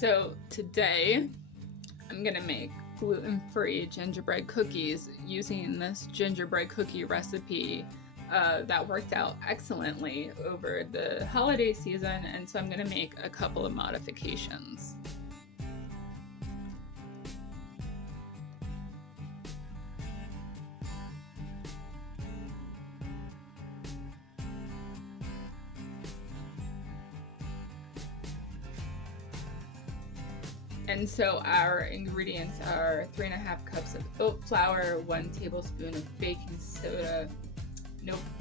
So today I'm gonna make gluten-free gingerbread cookies using this gingerbread cookie recipe that worked out excellently over the holiday season, and so I'm gonna make a couple of modifications. And so our ingredients are 3.5 cups of oat flour, 1 tablespoon of baking soda,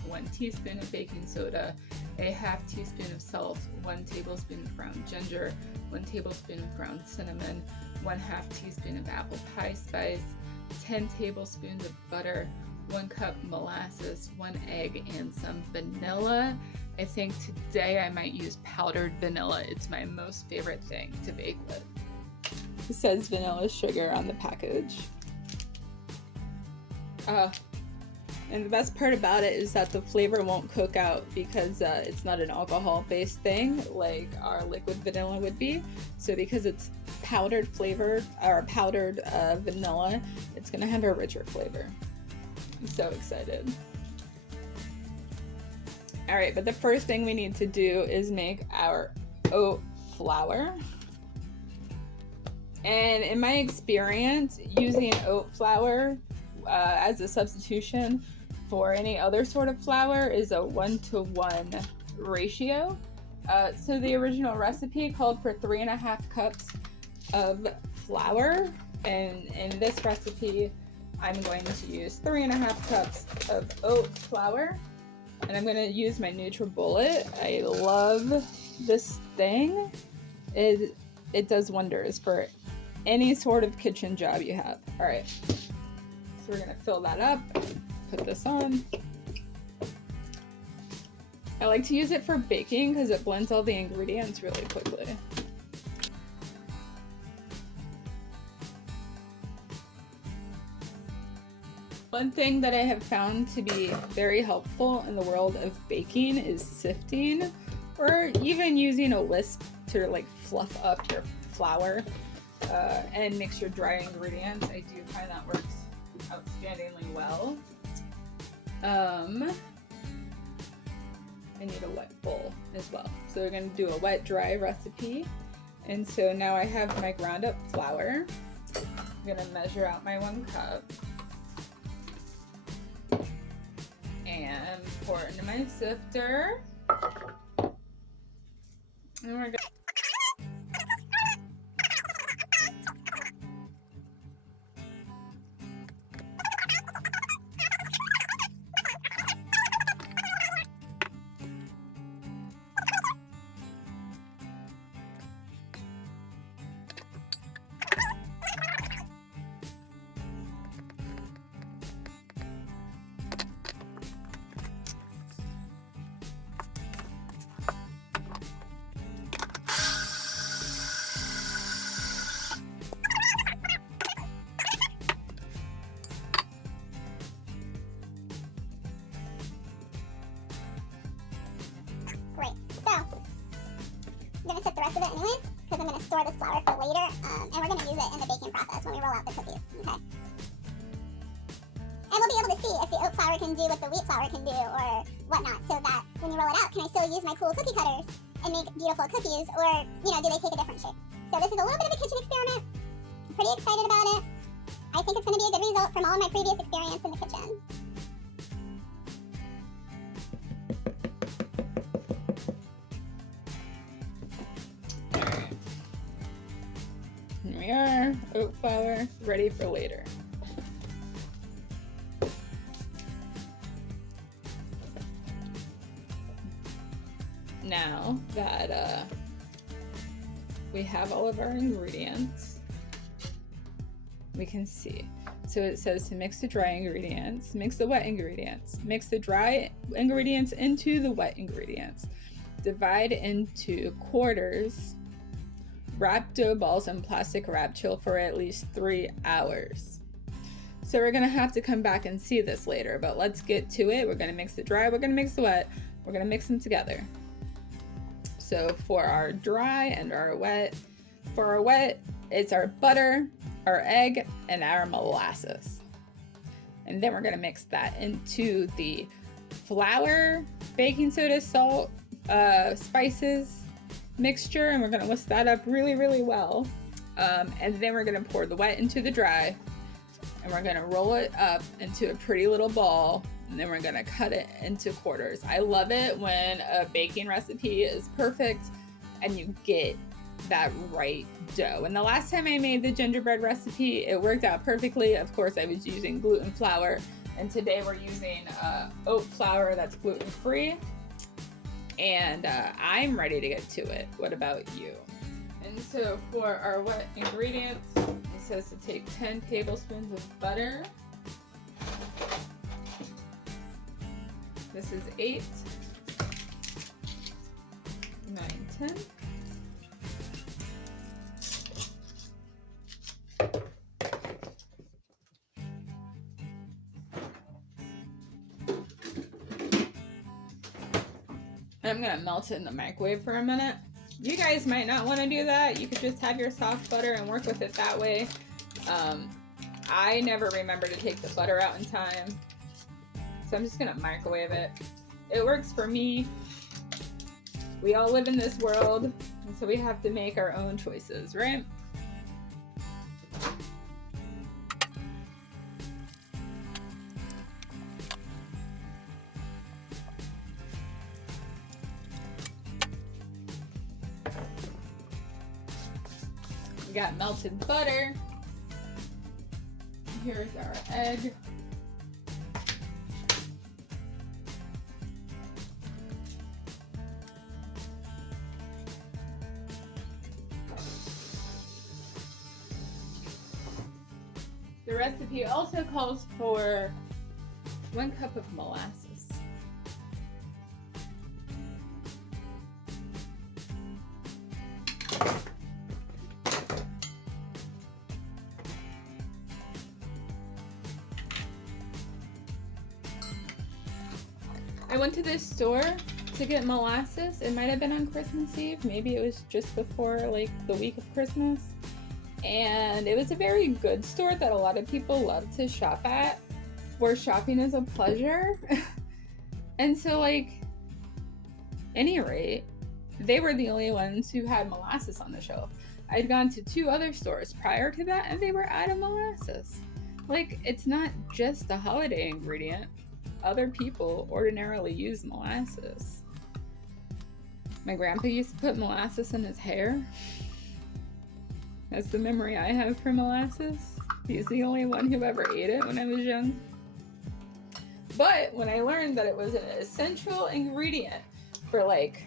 1 teaspoon of baking soda, a half teaspoon of salt, 1 tablespoon of ground ginger, 1 tablespoon of ground cinnamon, 1/2 teaspoon of apple pie spice, 10 tablespoons of butter, 1 cup molasses, 1 egg, and some vanilla. I think today I might use powdered vanilla. It's my most favorite thing to bake with. It says vanilla sugar on the package. And the best part about it is that the flavor won't cook out because it's not an alcohol-based thing like our liquid vanilla would be. So because it's powdered flavor or powdered vanilla, it's gonna have a richer flavor. I'm so excited. All right, but the first thing we need to do is make our oat flour. And in my experience, using oat flour as a substitution for any other sort of flour is a 1-to-1 ratio. So the original recipe called for 3.5 cups of flour, and in this recipe, I'm going to use 3.5 cups of oat flour, and I'm going to use my NutriBullet. I love this thing. It does wonders for any sort of kitchen job you have. All right, so we're gonna fill that up, put this on. I like to use it for baking because it blends all the ingredients really quickly. One thing that I have found to be very helpful in the world of baking is sifting, or even using a whisk to like fluff up your flour and mix your dry ingredients. I do find that works outstandingly well. I need a wet bowl as well. So we're going to do a wet dry recipe. And so now I have my ground up flour. I'm going to measure out my 1 cup and pour it into my sifter. And we're going Great. So, I'm going to sift the rest of it anyways, because I'm going to store this flour for later, and we're going to use it in the baking process when we roll out the cookies, okay? And we'll be able to see if the oat flour can do what the wheat flour can do, or whatnot, so that when you roll it out, can I still use my cool cookie cutters and make beautiful cookies, or, you know, do they take a different shape? So this is a little bit of a kitchen experiment. I'm pretty excited about it. I think it's going to be a good result from all of my previous experience in the kitchen. Here we are, oat flour, ready for later. Now that we have all of our ingredients, we can see. So it says to mix the dry ingredients, mix the wet ingredients, mix the dry ingredients into the wet ingredients, divide into quarters, wrap dough balls in plastic wrap, chill for at least 3 hours. So we're gonna have to come back and see this later, but let's get to it. We're gonna mix the dry, we're gonna mix the wet, we're gonna mix them together. So for our dry and our wet, For our wet, it's our butter, our egg, and our molasses. And then we're gonna mix that into the flour, baking soda, salt, spices mixture, and we're gonna whisk that up really, really well. And then we're gonna pour the wet into the dry, and we're gonna roll it up into a pretty little ball, and then we're gonna cut it into quarters. I love it when a baking recipe is perfect and you get that right dough. And the last time I made the gingerbread recipe, it worked out perfectly. Of course, I was using gluten flour, and today we're using oat flour that's gluten-free. And I'm ready to get to it. What about you? And so for our wet ingredients, it says to take 10 tablespoons of butter. This is 8, 9, 10. I'm gonna melt it in the microwave for a minute. You guys might not want to do that. You could just have your soft butter and work with it that way. I never remember to take the butter out in time, so I'm just gonna microwave it. It works for me. We all live in this world, and so we have to make our own choices, right? We got melted butter. Here's our egg. The recipe also calls for 1 cup of molasses. I went to this store to get molasses. It might have been on Christmas Eve. Maybe it was just before like the week of Christmas. And it was a very good store that a lot of people love to shop at, where shopping is a pleasure. And so like, any rate, they were the only ones who had molasses on the shelf. I'd gone to 2 other stores prior to that and they were out of molasses. Like, it's not just a holiday ingredient. Other people ordinarily use molasses. My grandpa used to put molasses in his hair. That's the memory I have for molasses. He's the only one who ever ate it when I was young. But when I learned that it was an essential ingredient for like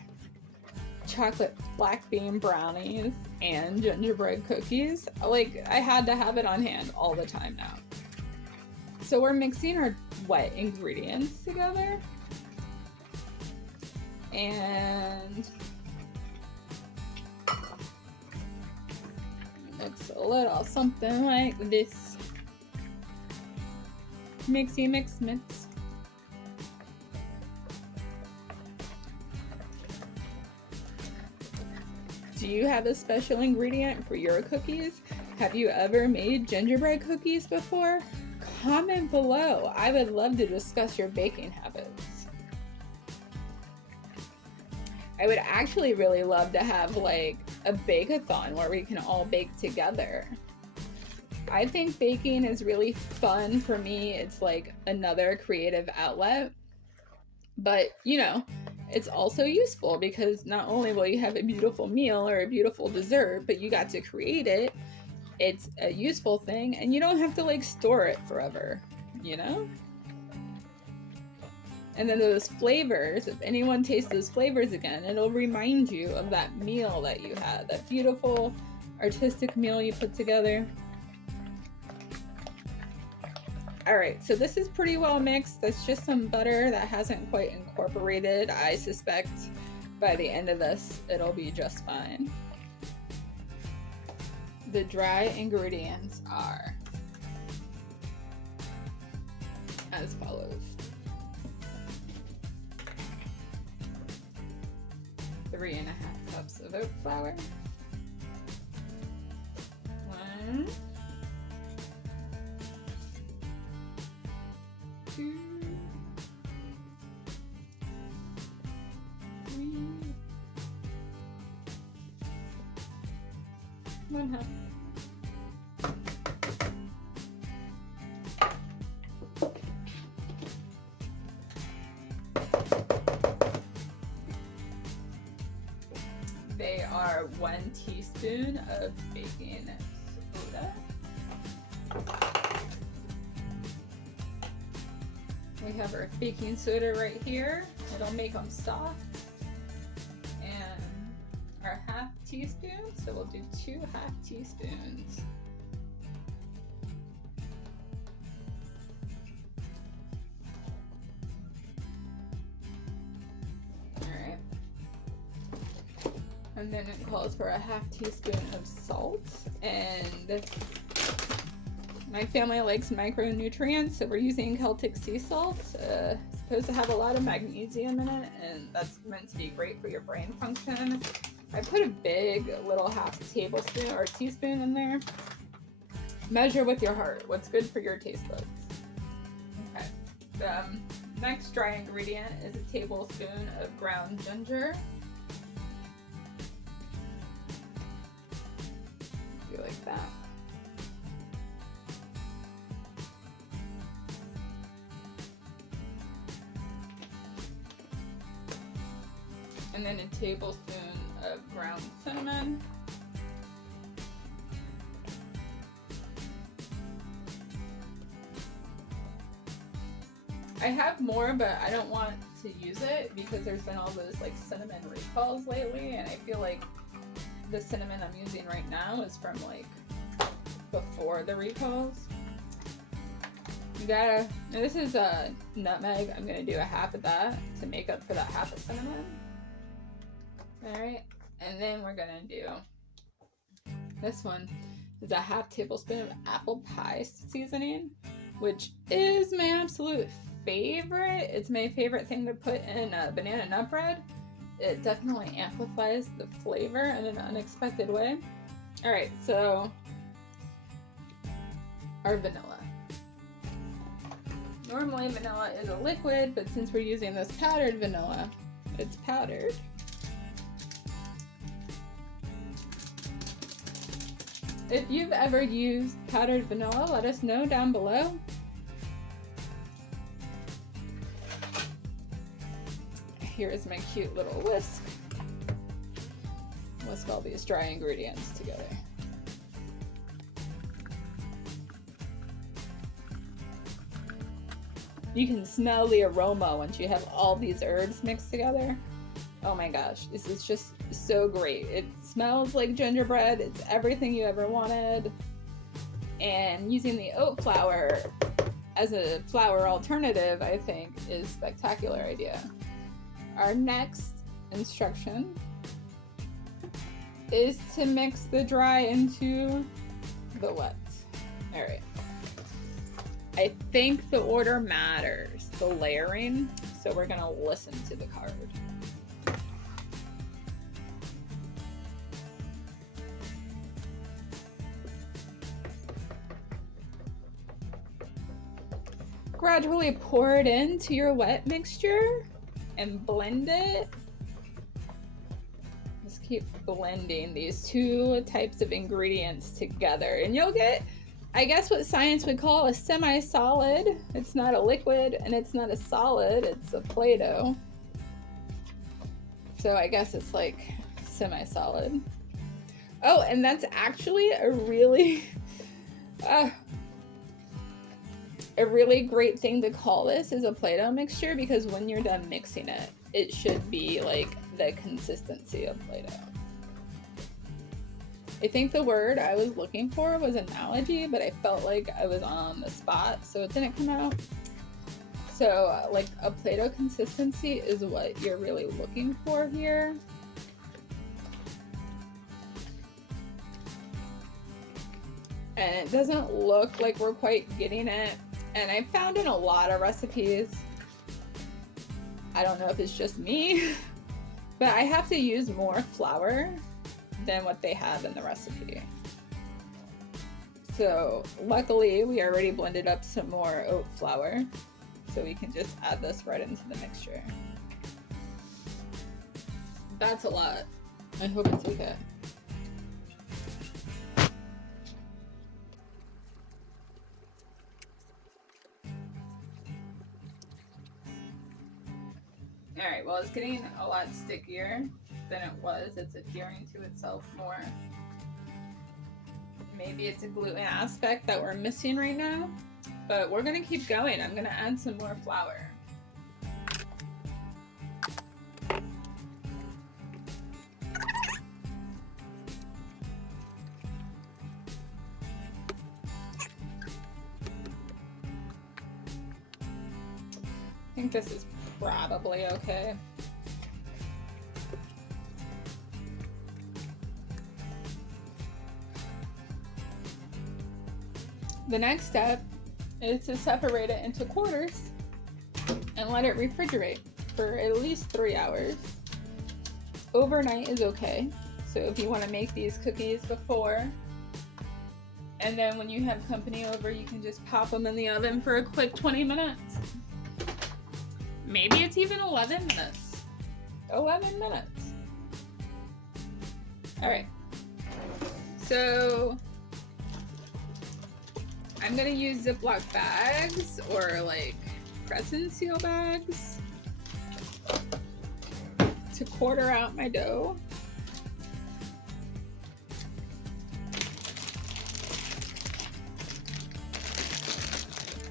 chocolate black bean brownies and gingerbread cookies, like I had to have it on hand all the time now. So we're mixing our wet ingredients together. And it's a little something like this. Mixy mix mix. Do you have a special ingredient for your cookies? Have you ever made gingerbread cookies before? Comment below. I would love to discuss your baking habits. I would actually really love to have like a bake-a-thon where we can all bake together. I think baking is really fun for me. It's like another creative outlet. But, you know, it's also useful because not only will you have a beautiful meal or a beautiful dessert, but you got to create it. It's a useful thing, and you don't have to like store it forever, you know? And then those flavors, if anyone tastes those flavors again, it'll remind you of that meal that you had, that beautiful artistic meal you put together. All right, so this is pretty well mixed. That's just some butter that hasn't quite incorporated. I suspect by the end of this, it'll be just fine. The dry ingredients are as follows. 3.5 cups of oat flour, 1/2. They are 1 teaspoon of baking soda. We have our baking soda right here. It'll make them soft. And our 1/2 teaspoon, so we'll do 2 1/2 teaspoons. Alright. And then it calls for a 1/2 teaspoon of salt. And my family likes micronutrients, so we're using Celtic sea salt. It's supposed to have a lot of magnesium in it, and that's meant to be great for your brain function. I put a big little 1/2 tablespoon or teaspoon in there. Measure with your heart. What's good for your taste buds? Okay. The next dry ingredient is a tablespoon of ground ginger. Do like that. And then a tablespoon of ground cinnamon. I have more, but I don't want to use it because there's been all those like cinnamon recalls lately, and I feel like the cinnamon I'm using right now is from like before the recalls. You gotta, now this is a nutmeg. I'm gonna do a 1/2 of that to make up for that 1/2 of cinnamon. Alright, and then we're gonna do, this one is a 1/2 tablespoon of apple pie seasoning, which is my absolute favorite. It's my favorite thing to put in a banana nut bread. It definitely amplifies the flavor in an unexpected way. Alright, so our vanilla. Normally vanilla is a liquid, but since we're using this powdered vanilla, it's powdered. If you've ever used powdered vanilla, let us know down below. Here's my cute little whisk. Whisk all these dry ingredients together. You can smell the aroma once you have all these herbs mixed together. Oh my gosh, this is just so great. It smells like gingerbread. It's everything you ever wanted. And using the oat flour as a flour alternative, I think, is a spectacular idea. Our next instruction is to mix the dry into the wet. All right. I think the order matters, the layering, so we're gonna listen to the card. Gradually pour it into your wet mixture and blend it. Just keep blending these two types of ingredients together, and you'll get, I guess, what science would call a semi-solid. It's not a liquid and it's not a solid, it's a Play-Doh. So I guess it's like semi-solid. Oh, and that's actually a really great thing to call this is a Play-Doh mixture, because when you're done mixing it, it should be like the consistency of Play-Doh. I think the word I was looking for was analogy, but I felt like I was on the spot, so it didn't come out. So like a Play-Doh consistency is what you're really looking for here. And it doesn't look like we're quite getting it. And I found in a lot of recipes, I don't know if it's just me, but I have to use more flour than what they have in the recipe. So luckily we already blended up some more oat flour, so we can just add this right into the mixture. That's a lot. I hope it's okay. Alright, well, it's getting a lot stickier than it was. It's adhering to itself more. Maybe it's a gluten aspect that we're missing right now, but we're gonna keep going. I'm gonna add some more flour. I think this is probably okay. The next step is to separate it into quarters and let it refrigerate for at least 3 hours. Overnight is okay. So if you want to make these cookies before, and then when you have company over, you can just pop them in the oven for a quick 20 minutes. Maybe it's even 11 minutes. 11 minutes. All right. So I'm gonna use Ziploc bags or like crescent seal bags to quarter out my dough.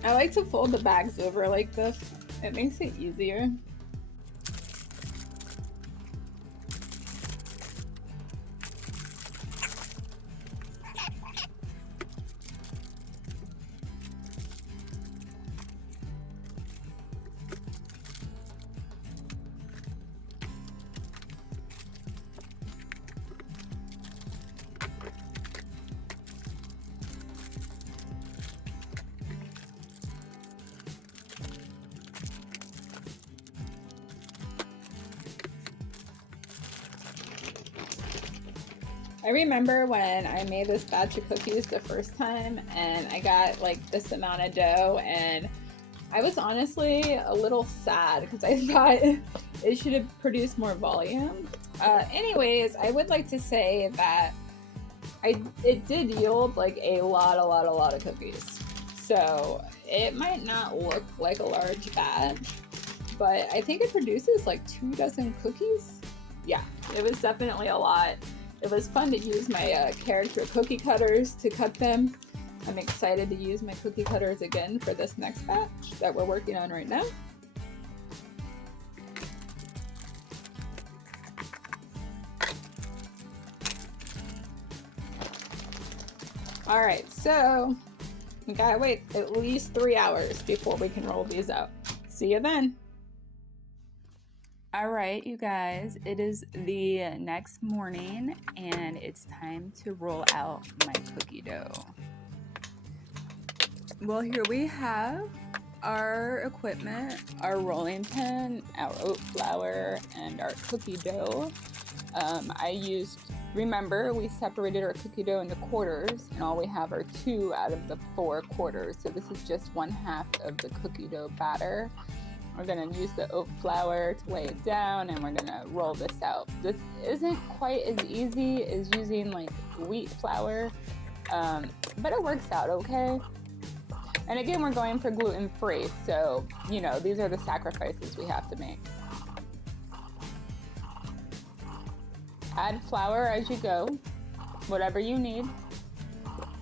I like to fold the bags over like this. It makes it easier. I remember when I made this batch of cookies the first time and I got like this amount of dough, and I was honestly a little sad because I thought it should have produced more volume. Anyways, I would like to say that it did yield like a lot of cookies. So it might not look like a large batch, but I think it produces like 2 dozen cookies. Yeah, it was definitely a lot. It was fun to use my character cookie cutters to cut them. I'm excited to use my cookie cutters again for this next batch that we're working on right now. All right, so we gotta wait at least 3 hours before we can roll these out. See you then. All right, you guys, it is the next morning and it's time to roll out my cookie dough. Well, here we have our equipment, our rolling pin, our oat flour, and our cookie dough. Remember, we separated our cookie dough into quarters, and all we have are 2 out of the 4 quarters. So this is just 1/2 of the cookie dough batter. We're gonna use the oat flour to lay it down, and we're gonna roll this out. This isn't quite as easy as using like wheat flour, but it works out okay. And again, we're going for gluten-free, so you know, these are the sacrifices we have to make. Add flour as you go, whatever you need.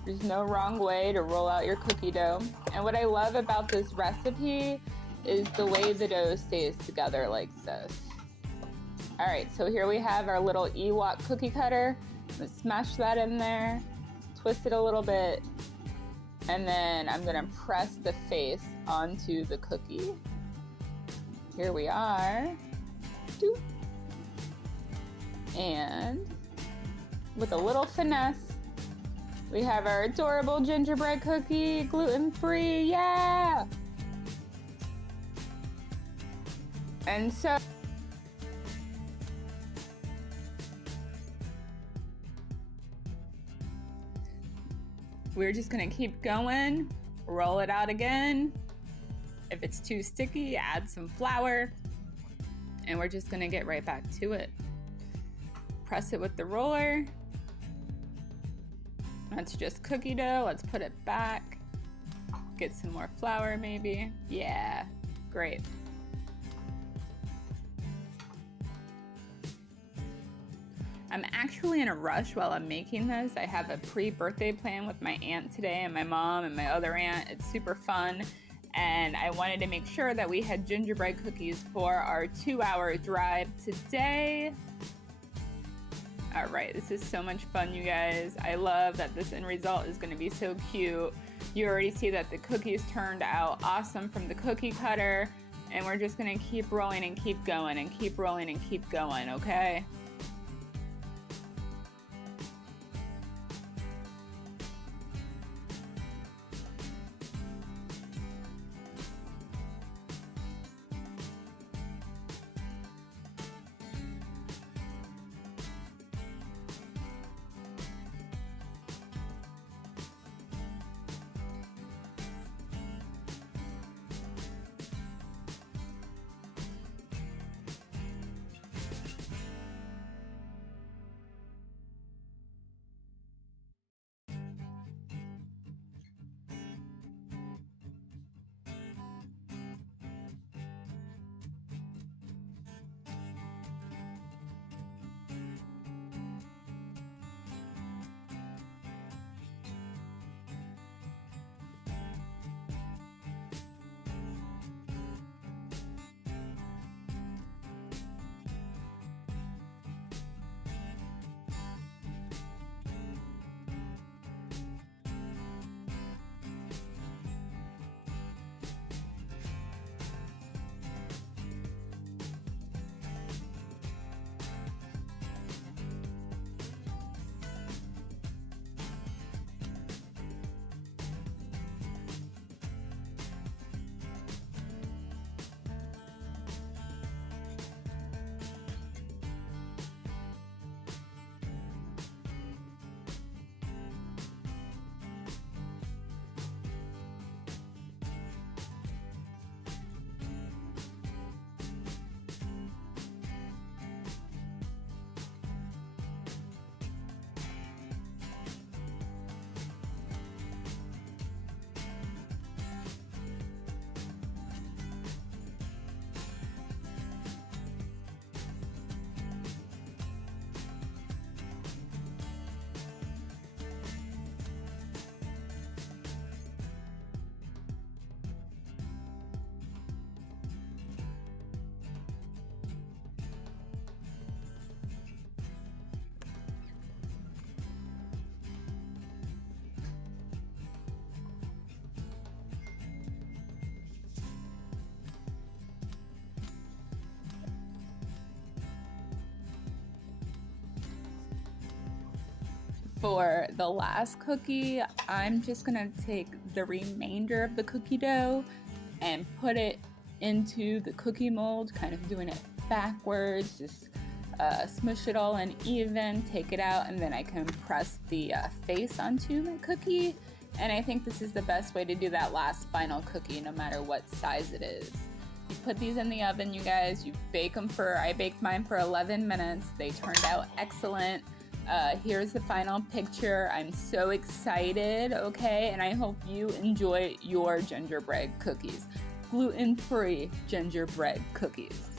There's no wrong way to roll out your cookie dough. And what I love about this recipe is the way the dough stays together like this. All right, so here we have our little Ewok cookie cutter. Let's smash that in there, twist it a little bit, and then I'm gonna press the face onto the cookie. Here we are. Doop. And with a little finesse, we have our adorable gingerbread cookie, gluten-free, yeah! And so we're just gonna keep going, roll it out again. If it's too sticky, add some flour, and we're just gonna get right back to it. Press it with the roller. That's just cookie dough. Let's put it back. Get some more flour maybe. Yeah, great. I'm actually in a rush while I'm making this. I have a pre-birthday plan with my aunt today and my mom and my other aunt. It's super fun. And I wanted to make sure that we had gingerbread cookies for our 2-hour drive today. All right, this is so much fun, you guys. I love that this end result is gonna be so cute. You already see that the cookies turned out awesome from the cookie cutter, and we're just gonna keep rolling and keep going and keep rolling and keep going, okay? For the last cookie, I'm just gonna take the remainder of the cookie dough and put it into the cookie mold, kind of doing it backwards, just smush it all in even, take it out, and then I can press the face onto my cookie. And I think this is the best way to do that last final cookie, no matter what size it is. You put these in the oven, you guys. You bake them I baked mine for 11 minutes. They turned out excellent. Here's the final picture. I'm so excited, okay? And I hope you enjoy your gingerbread cookies. Gluten-free gingerbread cookies.